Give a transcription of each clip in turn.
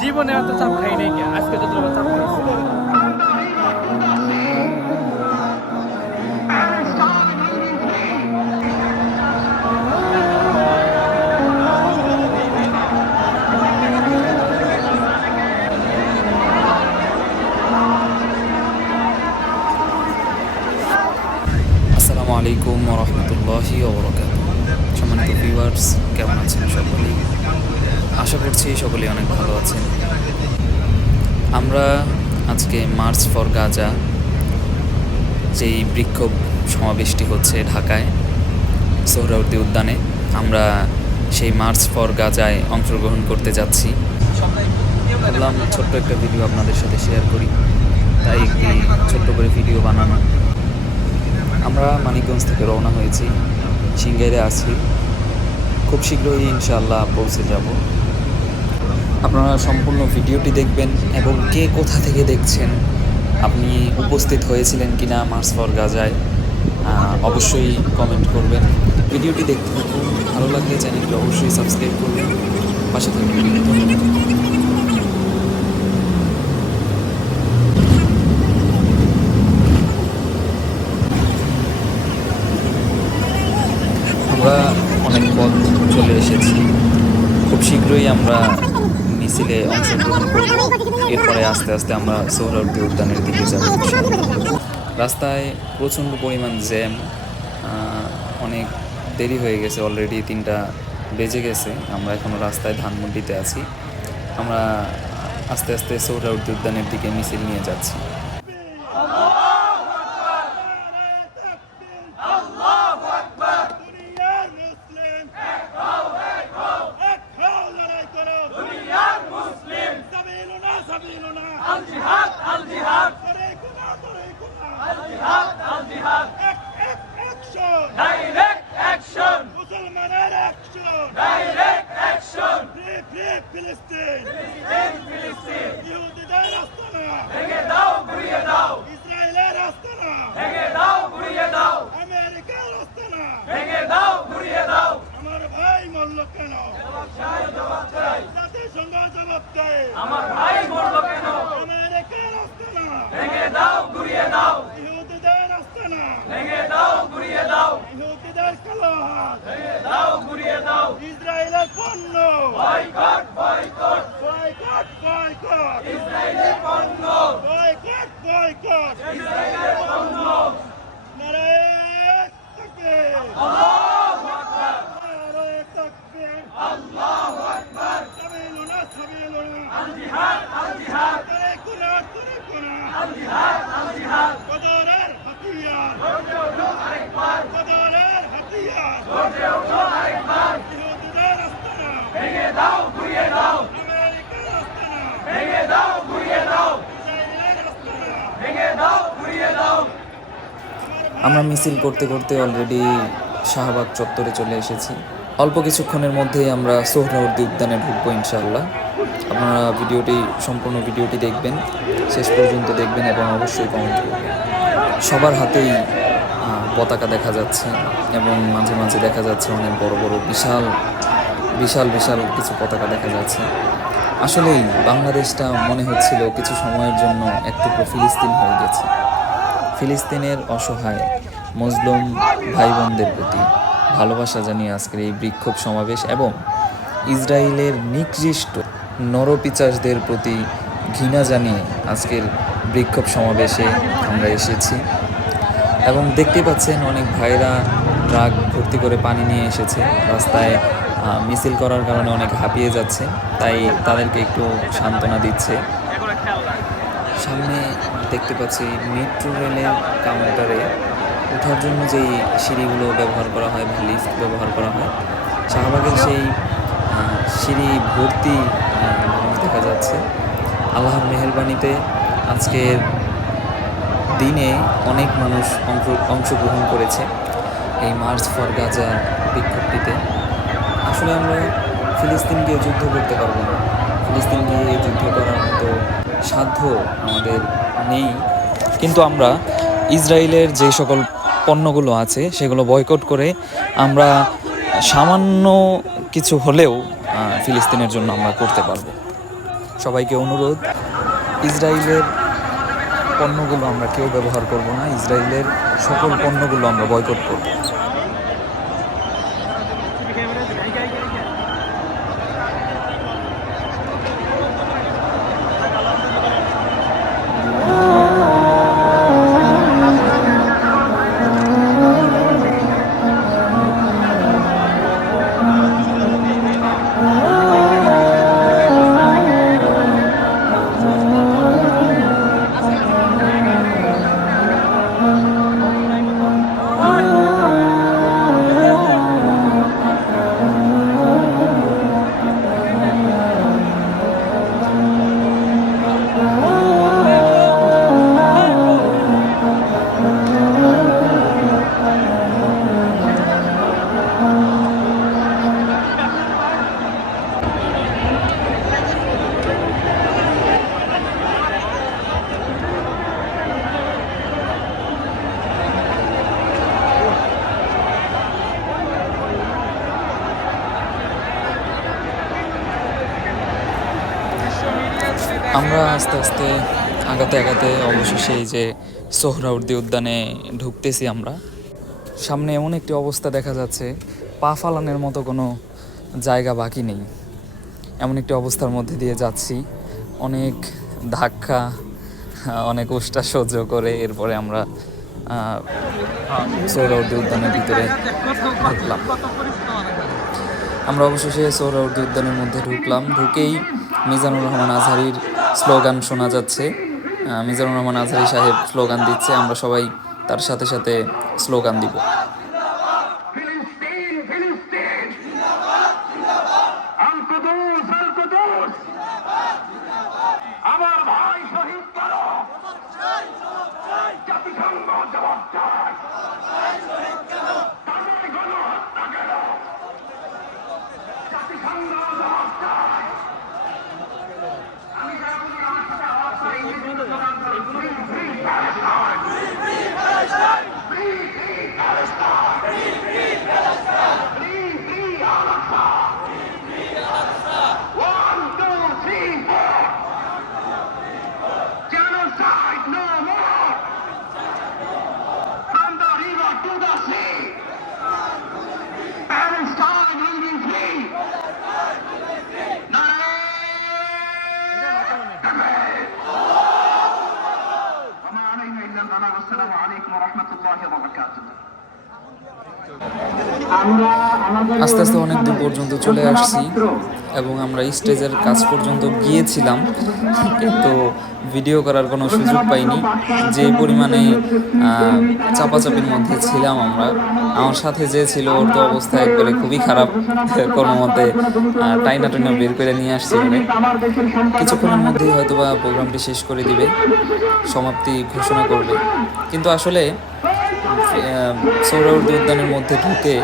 জীবনে এত চাপ খাই নাই কে। আলাইকুম রহমতুল্লাহি ওবরাকাত সম্মানিত ভিউয়ার্স কেমন আছেন সকলেই? আশা করছি সকলেই অনেক ভালো আছেন। আমরা আজকে মার্চ ফর গাজা যেই বিক্ষোভ সমাবেশটি হচ্ছে ঢাকায় সোহরাউদ্দি উদ্যানে, আমরা সেই মার্চ ফর গাজায় অংশগ্রহণ করতে যাচ্ছি। ছোট্ট একটা ভিডিও আপনাদের সাথে শেয়ার করি। তাই একটি ছোট্ট করে ভিডিও বানানো। আমরা মানিকগঞ্জ থেকে রওনা হয়েছি সিঙ্গাইরে আছি। খুব শীঘ্রই ইনশাআল্লাহ পৌঁছে যাব। আপনারা সম্পূর্ণ ভিডিওটি দেখবেন এবং কে কোথা থেকে দেখছেন, আপনি উপস্থিত হয়েছিলেন কি না মার্স ফর গাজায় অবশ্যই কমেন্ট করবেন। ভিডিওটি দেখতে থাকুন, ভালো লাগলে চ্যানেলটি অবশ্যই সাবস্ক্রাইব করবেন। পাশে থাকবেন ধন্যবাদ আমরা অনেক পথ চলে এসেছি। খুব শীঘ্রই আমরা মিছিলে অংশগ্রহণ করব। এরপরে আস্তে আস্তে আমরা সৌরাউদ্দি উদ্যানের দিকে যাব। রাস্তায় প্রচণ্ড পরিমাণ জ্যাম অনেক দেরি হয়ে গেছে অলরেডি তিনটা বেজে গেছে। আমরা এখনও রাস্তায় ধানমন্ডিতে আছি। আমরা আস্তে আস্তে সৌরাউদ্দি উদ্যানের দিকে মিছিল নিয়ে যাচ্ছি দুনিয়ার মুসলিম এক হও এক হও এক হও লড়াই করো দুনিয়ার মুসলিম সাবিলুনা সাবিলুনা আল জিহাদ আল জিহাদ করে গুনাহ করে গুনাহ আল জিহাদ আল জিহাদ এক এক অ্যাকশন ডাইরেক্ট অ্যাকশন মুসলমানের action direct action free free ফিলিস্তিন ফিলিস্তিন ফিলিস্তিন ইহুদিদের আস্তানা ভেঙে দাও ঘুরিয়ে দাও ইসরায়েলের আস্তানা ভেঙে দাও ঘুরিয়ে দাও আমেরিকার আস্তানা ভেঙে দাও ঘুরিয়ে দাও আমার ভাই মরল কেন জাতিসংঘ জবাব দেয় আমার ভাই মরল কেন? ভেঙে দাও ঘুরিয়ে দাও। ভেঙে দাও ঘুরিয়ে দাও। ভেঙে দাও ঘুরিয়ে দাও। ইসরায়েলের পণ্য বয়কট বয়কট বয়কট বয়কট ইসরায়েলের পণ্য। বয়কট বয়কট ইসরায়েলের পণ্য। নারায়ণ তাকবীর আল্লাহু আমরা মিছিল করতে করতে অলরেডি শাহবাগ চত্বরে চলে এসেছি। অল্প কিছুক্ষণের মধ্যেই আমরা সোহরাউদ্দি উদ্যানে ঢুকবো ইনশাআল্লাহ। আপনারা ভিডিওটি, সম্পূর্ণ ভিডিওটি দেখবেন, শেষ পর্যন্ত দেখবেন এবং অবশ্যই কমেন্ট করবেন। সবার হাতেই পতাকা দেখা যাচ্ছে এবং মাঝে মাঝে দেখা যাচ্ছে অনেক বড় বড় বিশাল বিশাল বিশাল কিছু পতাকা দেখা যাচ্ছে। আসলেই বাংলাদেশটা মনে হচ্ছিল কিছু সময়ের জন্য একটু ফিলিস্তিন হয়ে গেছে। ফিলিস্তিনের অসহায়, মজলুম ভাই বোনদের প্রতি ভালোবাসা জানিয়ে আজকের এই বিক্ষোভ সমাবেশ এবং ইসরায়েলের নিকৃষ্ট নরপিচাসদের প্রতি ঘৃণা জানিয়ে আজকের বিক্ষোভ সমাবেশে আমরা এসেছি। এবং দেখতে পাচ্ছেন অনেক ভাইরা ট্রাক ভর্তি করে পানি নিয়ে এসেছে। রাস্তায় মিছিল করার কারণে অনেক হাঁপিয়ে যাচ্ছে। তাই তাদেরকে একটু সান্ত্বনা দিচ্ছে। সামনে দেখতে পাচ্ছি মেট্রো রেলের কাউন্টারে ওঠার জন্য যেই সিঁড়িগুলো ব্যবহার করা হয় বা ব্যবহার করা হয়, শাহবাগের সেই সিঁড়ি ভর্তি দেখা যাচ্ছে। আল্লাহর মেহরবানিতে আজকের দিনে অনেক মানুষ অংশ, অংশগ্রহণ করেছে এই মার্চ ফর গাজা বিক্ষোভটিতে আসলে আমরা ফিলিস্তিন গিয়ে যুদ্ধ করতে পারব না। ফিলিস্তিন গিয়ে যুদ্ধ করার মতো সাধ্য আমাদের নেই। কিন্তু আমরা ইসরায়েলের যে সকল পণ্যগুলো আছে, সেগুলো বয়কট করে আমরা সামান্য কিছু হলেও ফিলিস্তিনের জন্য আমরা করতে পারব। সবাইকে অনুরোধ ইসরায়েলের পণ্যগুলো আমরা কেউ ব্যবহার করব না ইসরায়েলের সকল পণ্যগুলো আমরা বয়কট করব। আস্তে আস্তে আগাতে আগাতে অবশেষে এই যে সোহরাউর্দি উদ্যানে ঢুকতেছি আমরা। সামনে এমন একটি অবস্থা দেখা যাচ্ছে পা ফালানোর মতো কোনো জায়গা বাকি নেই। এমন একটি অবস্থার মধ্যে দিয়ে যাচ্ছি। অনেক ধাক্কা অনেক উষ্টা সহ্য করে এরপরে আমরা আহ, উদ্যানের ভিতরে ঢুকলাম। আমরা অবশেষে সোহরাউর্দি উদ্যানের মধ্যে ঢুকলাম। ঢুকেই মিজানুর রহমান আজহারির স্লোগান শোনা যাচ্ছে। মিজানুর রহমান আজহারি সাহেব স্লোগান দিচ্ছে। আমরা সবাই তার সাথে সাথে স্লোগান দিব। আস্তে আস্তে অনেক দূর পর্যন্ত চলে আসছি এবং আমরা স্টেজের কাজ পর্যন্ত গিয়েছিলাম কিন্তু ভিডিও করার কোনো সুযোগ পাইনি। যে পরিমাণে চাপাচাপির মধ্যে ছিলাম আমরা। আমার সাথে যে ছিল ওর তো অবস্থা একবারে খুবই খারাপ। কোনো মতে টাইনা টাইনা বের করে নিয়ে আসছি মানে কিছুক্ষণের মধ্যেই হয়তো বা প্রোগ্রামটি শেষ করে দিবে সমাপ্তি ঘোষণা করবে। কিন্তু আসলে আহ, সৌরাবর্তী উদ্যানের মধ্যে ঢুকে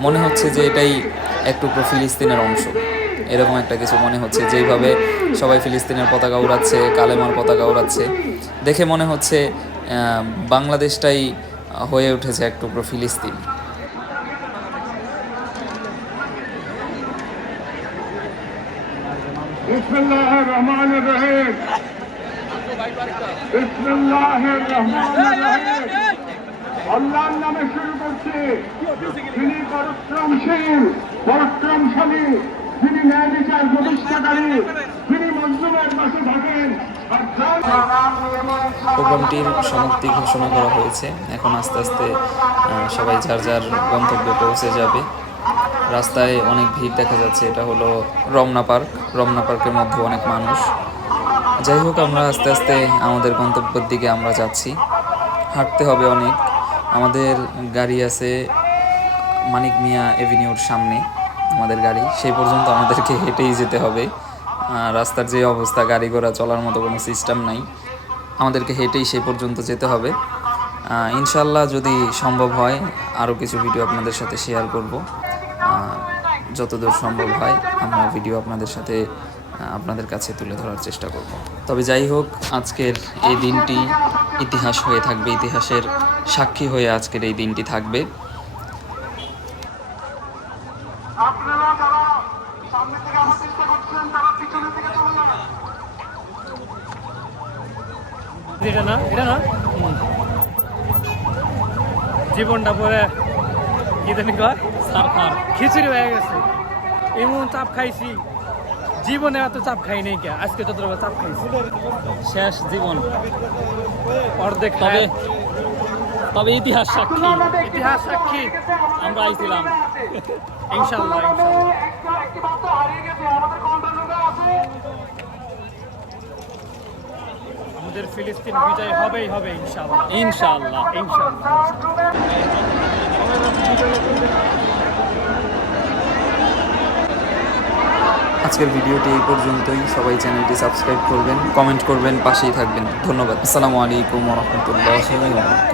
মনে হচ্ছে যে এটাই এক টুকরো ফিলিস্তিনের অংশ এরকম একটা কিছু মনে হচ্ছে যেইভাবে সবাই ফিলিস্তিনের পতাকা উড়াচ্ছে কালেমার পতাকা উড়াচ্ছে দেখে মনে হচ্ছে আহ, বাংলাদেশটাই হয়ে উঠেছে এক টুকরো ফিলিস্তিন بسم الله الرحمن الرحيم بسم الله الرحمن الرحيم আল্লাহর নামে শুরু করছি। যিনি পরাক্রমশীল পরাক্রমশালী যিনি ন্যায় বিচার প্রতিষ্ঠাকারী যিনি মজলুমের পাশে থাকেন। প্রোগ্রামটির সমাপ্তি ঘোষণা করা হয়েছে। এখন আস্তে আস্তে সবাই যার যার গন্তব্যে পৌঁছে যাবে। রাস্তায় অনেক ভিড় দেখা যাচ্ছে। এটা হলো রমনা পার্ক। রমনা পার্কের মধ্যে অনেক মানুষ। যাই হোক আমরা আস্তে আস্তে আমাদের গন্তব্যের দিকে আমরা যাচ্ছি। হাঁটতে হবে অনেক। আমাদের গাড়ি আছে মানিক মিয়া এভিনিউর সামনে, আমাদের গাড়ি। সেই পর্যন্ত আমাদেরকে হেঁটেই যেতে হবে। রাস্তার যে অবস্থা, গাড়ি ঘোড়া চলার মতো কোনো সিস্টেম নাই। আমাদেরকে হেঁটেই সেই পর্যন্ত যেতে হবে। ইনশাল্লাহ যদি সম্ভব হয়, আরও কিছু ভিডিও আপনাদের সাথে শেয়ার করব। যতদূর সম্ভব হয়, আমরা ভিডিও আপনাদের সাথে আপনাদের কাছে তুলে ধরার চেষ্টা করব। তবে যাই হোক, আজকের এই দিনটি ইতিহাস হয়ে থাকবে ইতিহাসের সাক্ষী হয়ে আজকের এই দিনটি থাকবে। এটা না এটা না? জীবনটা পরে কি জানি সারফার খিচুড়ি হয়ে গেছে। এমন চাপ খাইছি। জীবনে এত চাপ খাই নাই কে? আজকে যত চাপ খাইছি। শেষ জীবন। অর্ধেক তবে তবে ইতিহাস সাক্ষী। ইতিহাস সাক্ষী। আমরা আইছিলাম। ইনশাল্লাহ আমাদের ফিলিস্তিন বিজয় হবেই হবে ইনশাল্লাহ। ইনশাল্লাহ ইনশাল্লাহ। আজকের ভিডিওটি এই পর্যন্তই। সবাই চ্যানেলটি সাবস্ক্রাইব করবেন, কমেন্ট করবেন, পাশেই থাকবেন। ধন্যবাদ। আসসালামু আলাইকুম রহমতুল্লাহ